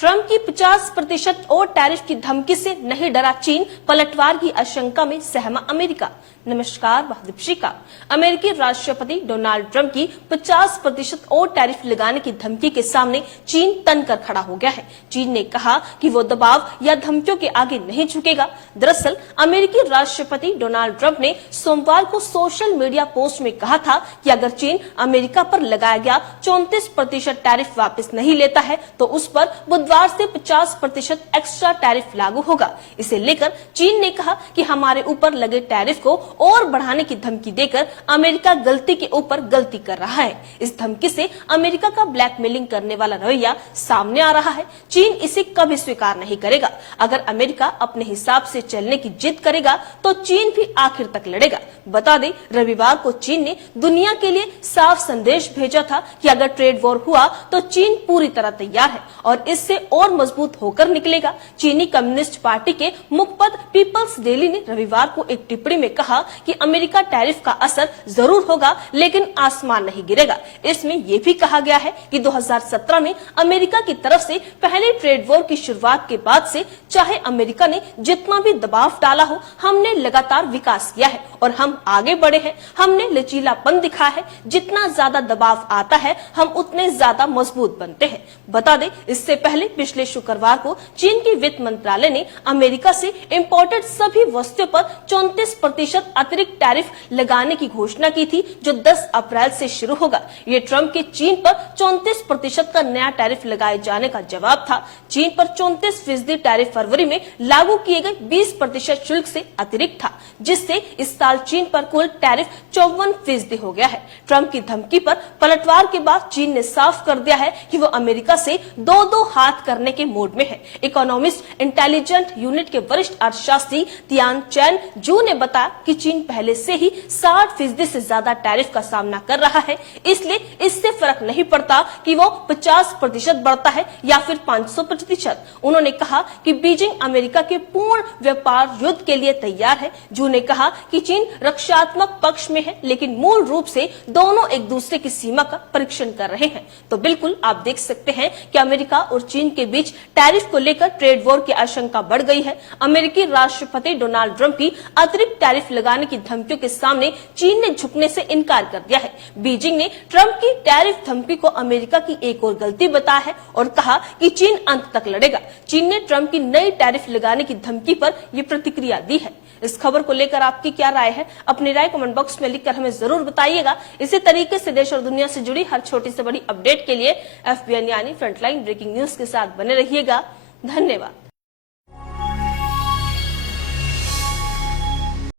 Trump की 50% और tariff की धमकी से नहीं डरा चीन, पलटवार की आशंका में सहमा अमेरिका। नमस्कार, दीपिका। अमेरिकी राष्ट्रपति डोनाल्ड ट्रंप की 50% और टैरिफ लगाने की धमकी के सामने चीन तनकर खड़ा हो गया है। चीन ने कहा कि वो दबाव या धमकियों के आगे नहीं झुकेगा। दरअसल अमेरिकी राष्ट्रपति डोनाल्ड ट्रंप ने सोमवार को सोशल मीडिया पोस्ट में कहा था कि अगर चीन अमेरिका पर लगाया गया 34% टैरिफ वापस नहीं लेता है तो उस पर बुधवार से 50% एक्स्ट्रा टैरिफ लागू होगा। इसे लेकर चीन ने कहा कि हमारे ऊपर लगे टैरिफ को और बढ़ाने की धमकी देकर अमेरिका गलती के ऊपर गलती कर रहा है। इस धमकी से अमेरिका का ब्लैकमेलिंग करने वाला रवैया सामने आ रहा है। चीन इसे कभी स्वीकार नहीं करेगा। अगर अमेरिका अपने हिसाब से चलने की जिद करेगा तो चीन भी आखिर तक लड़ेगा। बता दें, रविवार को चीन ने दुनिया के लिए साफ संदेश भेजा था कि अगर ट्रेड वॉर हुआ तो चीन पूरी तरह तैयार है और इससे और मजबूत होकर निकलेगा। चीनी कम्युनिस्ट पार्टी के मुखपत्र पीपल्स डेली ने रविवार को एक टिप्पणी में कहा कि अमेरिका टैरिफ का असर जरूर होगा लेकिन आसमान नहीं गिरेगा। इसमें यह भी कहा गया है कि 2017 में अमेरिका की तरफ से पहले ट्रेड वॉर की शुरुआत के बाद से चाहे अमेरिका ने जितना भी दबाव डाला हो, हमने लगातार विकास किया है और हम आगे बढ़े हैं। हमने लचीलापन दिखाया है। जितना ज्यादा दबाव आता है हम उतने ज्यादा मजबूत बनते हैं। बता दें, इससे पहले पिछले शुक्रवार को चीन की वित्त मंत्रालय ने अमेरिका से इंपोर्टेड सभी वस्तुओं पर 34% अतिरिक्त टैरिफ लगाने की घोषणा की थी, जो 10 अप्रैल से शुरू होगा। ये ट्रंप के चीन पर 34% का नया टैरिफ लगाए जाने का जवाब था। चीन पर 34% टैरिफ फरवरी में लागू किए गए 20% शुल्क से अतिरिक्त था, जिससे इस साल चीन पर कुल टैरिफ 54% हो गया है। ट्रंप की धमकी पर पलटवार के बाद चीन ने साफ कर दिया है कि वो अमेरिका से दो हाथ करने के मोड में है। इकोनॉमिस्ट इंटेलिजेंट यूनिट के वरिष्ठ अर्थशास्त्री तियान चैन जू ने बताया कि चीन पहले से ही 60% से ज्यादा टैरिफ का सामना कर रहा है, इसलिए इससे फर्क नहीं पड़ता कि वो 50% बढ़ता है या फिर 500%। उन्होंने कहा कि बीजिंग अमेरिका के पूर्ण व्यापार युद्ध के लिए तैयार है। जू ने कहा कि चीन रक्षात्मक पक्ष में है, लेकिन मूल रूप से दोनों एक दूसरे की सीमा का परीक्षण कर रहे हैं। तो बिल्कुल आप देख सकते हैं कि अमेरिका और चीन के बीच टैरिफ को लेकर ट्रेड वॉर की आशंका बढ़ गई है। अमेरिकी राष्ट्रपति डोनाल्ड ट्रंप की अतिरिक्त टैरिफ लगाने की धमकियों के सामने चीन ने झुकने से इनकार कर दिया है। बीजिंग ने ट्रंप की टैरिफ धमकी को अमेरिका की एक और गलती बताया है और कहा कि चीन अंत तक लड़ेगा। चीन ने ट्रंप की नई टैरिफ लगाने की धमकी पर यह प्रतिक्रिया दी है। इस खबर को लेकर आपकी क्या राय है? अपनी राय कमेंट बॉक्स में लिखकर हमें जरूर बताइएगा। इसी तरीके से देश और दुनिया से जुड़ी हर छोटी से बड़ी अपडेट के लिए FBN यानी फ्रंटलाइन ब्रेकिंग न्यूज के साथ बने रहिएगा। धन्यवाद।